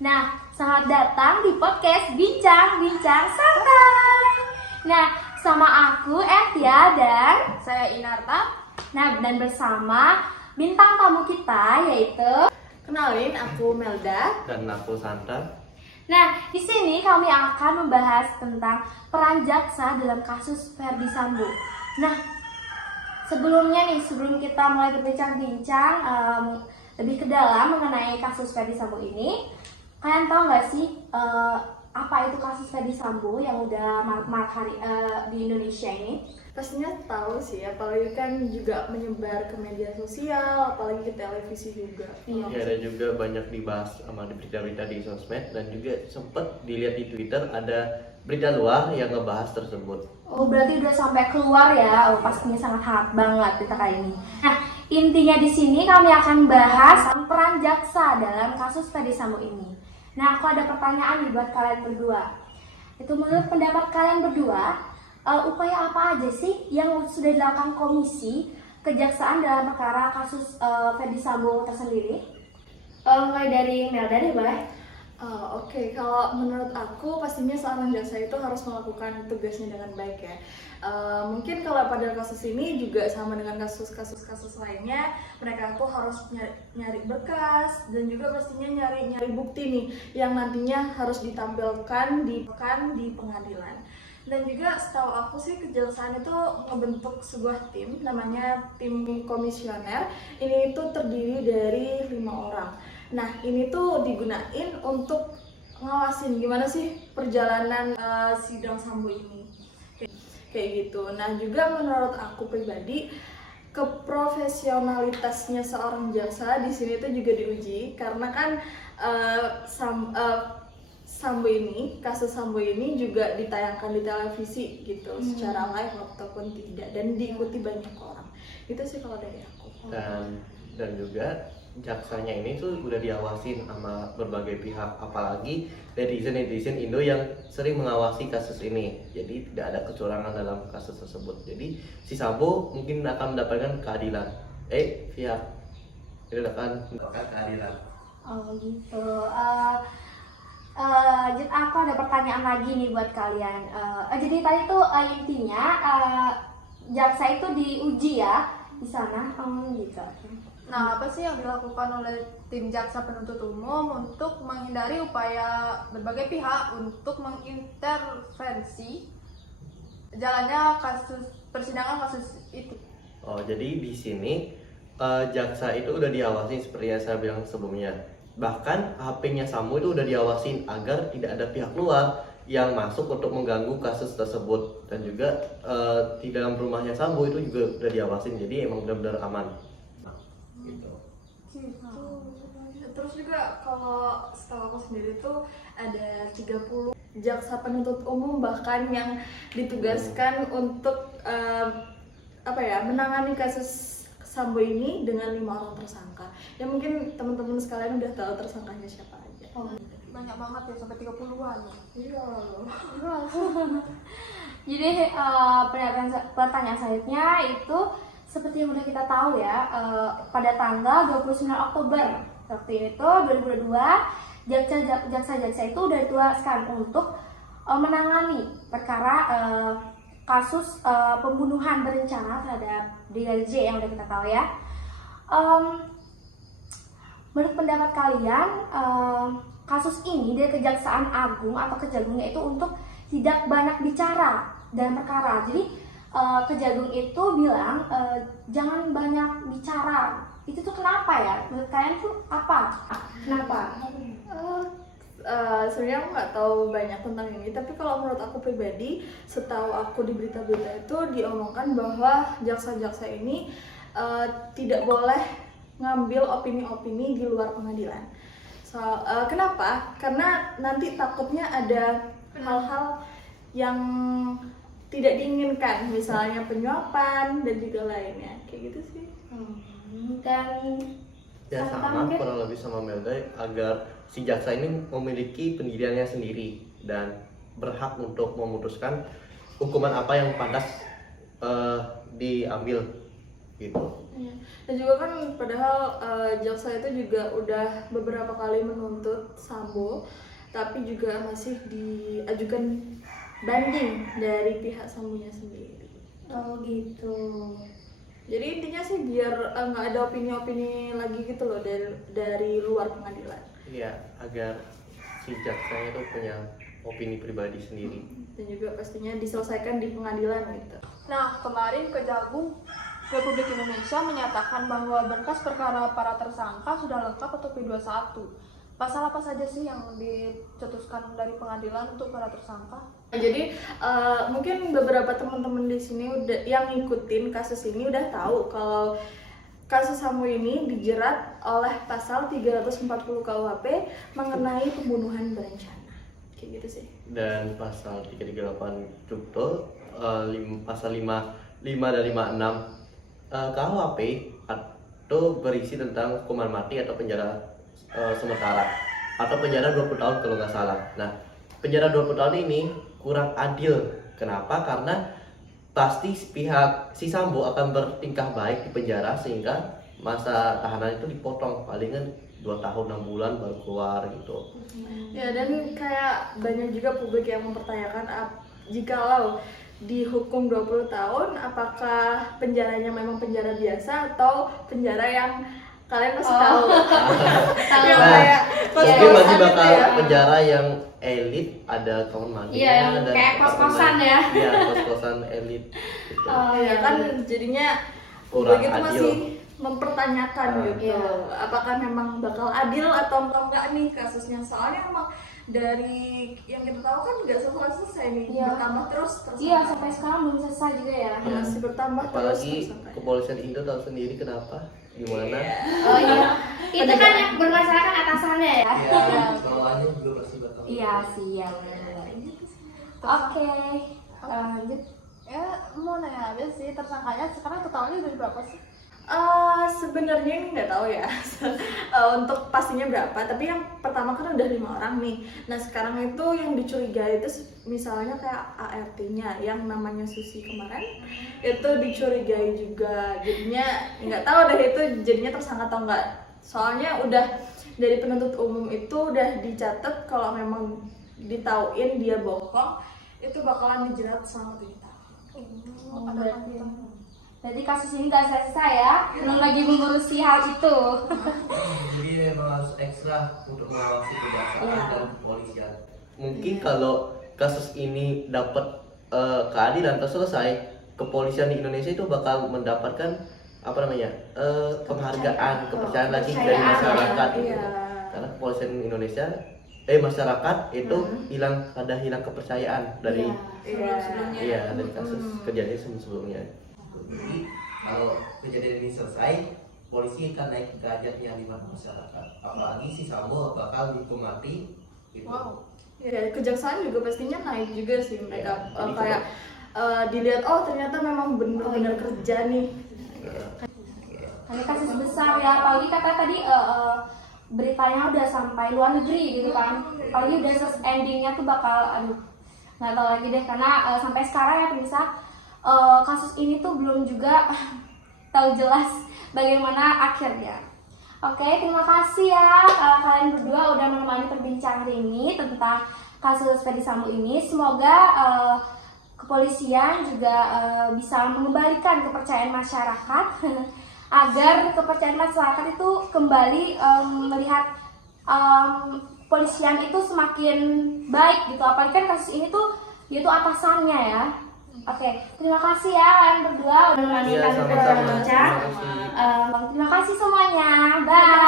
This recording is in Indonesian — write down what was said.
Nah, selamat datang di podcast Bincang-Bincang Santai. Nah, sama aku Etia dan Saya Inarta. dan bersama bintang tamu kita yaitu. Kenalin, aku Melda. Dan aku Santa. Nah, di sini kami akan membahas tentang peran jaksa dalam kasus Ferdy Sambo. Nah, sebelum kita mulai berbincang-bincang lebih ke dalam mengenai kasus Ferdy Sambo ini, kalian tahu nggak sih apa itu kasus Ferdy Sambo yang udah marak-marak hari di Indonesia ini? Pastinya tahu sih, apalagi kan juga menyebar ke media sosial, apalagi ke televisi juga. Iya. Ya, dan juga banyak dibahas sama di berita-berita di sosmed, dan juga sempat dilihat di Twitter ada berita luar yang ngebahas tersebut. Oh, berarti udah sampai keluar ya. Oh, pastinya sangat hangat banget berita kali ini. Nah, intinya di sini kami akan bahas peran jaksa dalam kasus Ferdy Sambo ini. Nah, aku ada pertanyaan nih buat kalian berdua. Itu menurut pendapat kalian berdua, upaya apa aja sih yang sudah dilakukan komisi kejaksaan dalam perkara kasus Ferdy Sambo tersendiri? Mulai dari Melda deh, boleh? Oke, kalau menurut aku pastinya seorang jaksa itu harus melakukan tugasnya dengan baik ya. Mungkin kalau pada kasus ini juga sama dengan kasus-kasus lainnya, mereka tuh harus nyari berkas dan juga pastinya nyari bukti nih yang nantinya harus ditampilkan di pengadilan. Dan juga setahu aku sih kejaksaan itu membentuk sebuah tim, namanya tim komisioner. Ini itu terdiri dari 5 orang. Nah, ini tuh digunain untuk ngawasin gimana sih perjalanan sidang Sambo ini. Kayak gitu. Nah, juga menurut aku pribadi, keprofesionalitasnya seorang jaksa di sini tuh juga diuji karena kan kasus Sambo ini juga ditayangkan di televisi gitu secara live ataupun tidak, dan diikuti banyak orang. Itu sih kalau dari aku. Dan juga jaksanya ini tuh udah diawasin sama berbagai pihak, apalagi netizen Indo yang sering mengawasi kasus ini. Jadi tidak ada kecurangan dalam kasus tersebut. Jadi si Sambo mungkin akan mendapatkan keadilan. Pihak ini akan mendapatkan keadilan. Oh gitu. Aku ada pertanyaan lagi nih buat kalian. Jadi tadi tuh intinya jaksa itu diuji ya di sana, gitu. Nah, apa sih yang dilakukan oleh tim jaksa penuntut umum untuk menghindari upaya berbagai pihak untuk mengintervensi jalannya persidangan kasus itu? Oh, jadi di sini jaksa itu udah diawasin seperti yang saya bilang sebelumnya. Bahkan HP-nya Sambo itu udah diawasin agar tidak ada pihak luar yang masuk untuk mengganggu kasus tersebut. Dan juga di dalam rumahnya Sambo itu juga udah diawasin, jadi emang benar-benar aman. Gitu. Terus juga kalau setahu aku sendiri tuh ada 30 jaksa penuntut umum bahkan yang ditugaskan untuk menangani kasus Sambo ini dengan 5 orang tersangka. Ya mungkin teman-teman sekalian udah tahu tersangkanya siapa aja. Oh, banyak banget ya, sampai 30-an. Iya. Jadi pertanyaan selanjutnya itu seperti yang udah kita tahu ya, pada tanggal 29 Oktober waktu itu 2022 jaksa-jaksa itu udah ditugaskan untuk menangani perkara kasus pembunuhan berencana terhadap Brigadir J yang udah kita tahu ya. Menurut pendapat kalian, kasus ini dari Kejaksaan Agung atau Kejagungnya itu untuk tidak banyak bicara dalam perkara. Jadi Kejagung itu bilang jangan banyak bicara. Itu tuh kenapa ya? Menurut kalian tuh apa? Kenapa? Sebenarnya aku nggak tahu banyak tentang ini, tapi kalau menurut aku pribadi, setahu aku di berita-berita itu diomongkan bahwa jaksa-jaksa ini tidak boleh ngambil opini-opini di luar pengadilan. Kenapa? Karena nanti takutnya ada hal-hal yang tidak diinginkan, misalnya penyuapan dan juga lainnya, kayak gitu sih. Dan Ya sama, kurang lebih sama Melda, agar si jaksa ini memiliki pendiriannya sendiri dan berhak untuk memutuskan hukuman apa yang pantas diambil gitu. Iya. Dan juga kan padahal jaksa itu juga udah beberapa kali menuntut Sambo, tapi juga masih diajukan banding dari pihak Sambonya sendiri. Oh gitu. Jadi intinya sih biar nggak ada opini-opini lagi gitu loh dari luar pengadilan. Iya, agar si jaksanya itu punya opini pribadi sendiri. Dan juga pastinya diselesaikan di pengadilan gitu. Nah, kemarin Kejagung Republik Indonesia menyatakan bahwa berkas perkara para tersangka sudah lengkap untuk P21. Pasal apa saja sih yang dicetuskan dari pengadilan untuk para tersangka? Jadi mungkin beberapa teman-teman di sini udah yang ngikutin kasus ini udah tahu kalau kasus Sambo ini dijerat oleh pasal 340 KUHP mengenai pembunuhan berencana. Kayak gitu sih. Dan pasal 338 Cukto, pasal 5 dan 56 KUHP itu berisi tentang hukuman mati atau penjara sementara atau penjara 20 tahun kalau nggak salah. Nah, penjara 20 tahun ini kurang adil. Kenapa? Karena pasti pihak si Sambo akan bertingkah baik di penjara sehingga masa tahanan itu dipotong palingan 2 tahun 6 bulan baru keluar gitu. Ya, dan kayak banyak juga publik yang mempertanyakan jikalau dihukum 20 tahun apakah penjaranya memang penjara biasa atau penjara yang kalian pasti tahu. Yang Nah, kayak mungkin masih kos-kosan bakal gitu ya. penjara yang elit, ada kamar mandinya Iya, yang dan kayak apartemen. kos-kosan ya. Iya, kos-kosan elit gitu. Oh, Ya kan jadinya Kurang begitu adil. masih mempertanyakan gitu. Iya. Apakah memang bakal adil atau enggak nih kasusnya? Soalnya emang dari yang kita tahu kan nggak selesai nih, Iya. bertambah terus. Iya, sampai sekarang belum selesai juga ya. Masih bertambah Apalagi terus. kepolisian Indo tahu sendiri kenapa, gimana? Oh iya. Itu kan yang bermasalah kan atasannya ya. Ya, bawahnya juga pasti bakal. Iya sih, ya benar-benar. Oke, lanjut. Ya, mau nanya aja sih, tersangkanya sekarang totalnya udah berapa sih? Sebenarnya ini nggak tahu ya untuk pastinya berapa, tapi yang pertama kan udah 5 orang nih. Nah sekarang itu yang dicurigai itu misalnya kayak ART-nya yang namanya Susi kemarin itu dicurigai juga, jadinya nggak tahu deh itu jadinya tersangka atau enggak. Soalnya udah dari penuntut umum itu udah dicatat kalau memang ditauin dia bohong itu bakalan dijerat selama 7 tahun. Berarti. Jadi kasus ini nggak selesai ya, belum lagi mengurusi hal itu. Jadi memang harus ekstra untuk mengawasi kejaksaan Iya. dan kepolisian. Mungkin kalau kasus ini dapat keadilan atau selesai, kepolisian di Indonesia itu bakal mendapatkan apa namanya penghargaan, kepercayaan lagi dari Kepercayaan, masyarakat. Iya. Gitu. Karena kepolisian Indonesia, masyarakat itu ada hilang kepercayaan dari Sebelum-sebelumnya. iya dari kasus kejadian sebelumnya. Jadi kalau kejadian ini selesai, polisi akan naik derajatnya di mata masyarakat. Apalagi si Sambo bakal dihukum mati. Gitu. Wow. Ya, kejaksaan juga pastinya naik juga sih mereka. Jadi Kayak dilihat ternyata memang benar-benar kerja nih. Ini kasus besar ya, apalagi kata tadi beritanya udah sampai luar negeri gitu kan. Apalagi udah endingnya tuh bakal, nggak tahu lagi deh karena sampai sekarang ya pemirsa. Kasus ini tuh belum juga tahu jelas bagaimana akhirnya. Oke, terima kasih ya kalian berdua udah menemani perbincangan hari ini tentang kasus Ferdy Sambo ini. Semoga kepolisian juga bisa mengembalikan kepercayaan masyarakat agar kepercayaan masyarakat itu kembali melihat kepolisian itu semakin baik gitu. Apalagi kan kasus ini tuh yaitu atasannya ya. Oke, terima kasih ya kalian berdua udah menemani Iya, kami sama-sama. berbincang. Terima kasih. Terima kasih semuanya. Bye.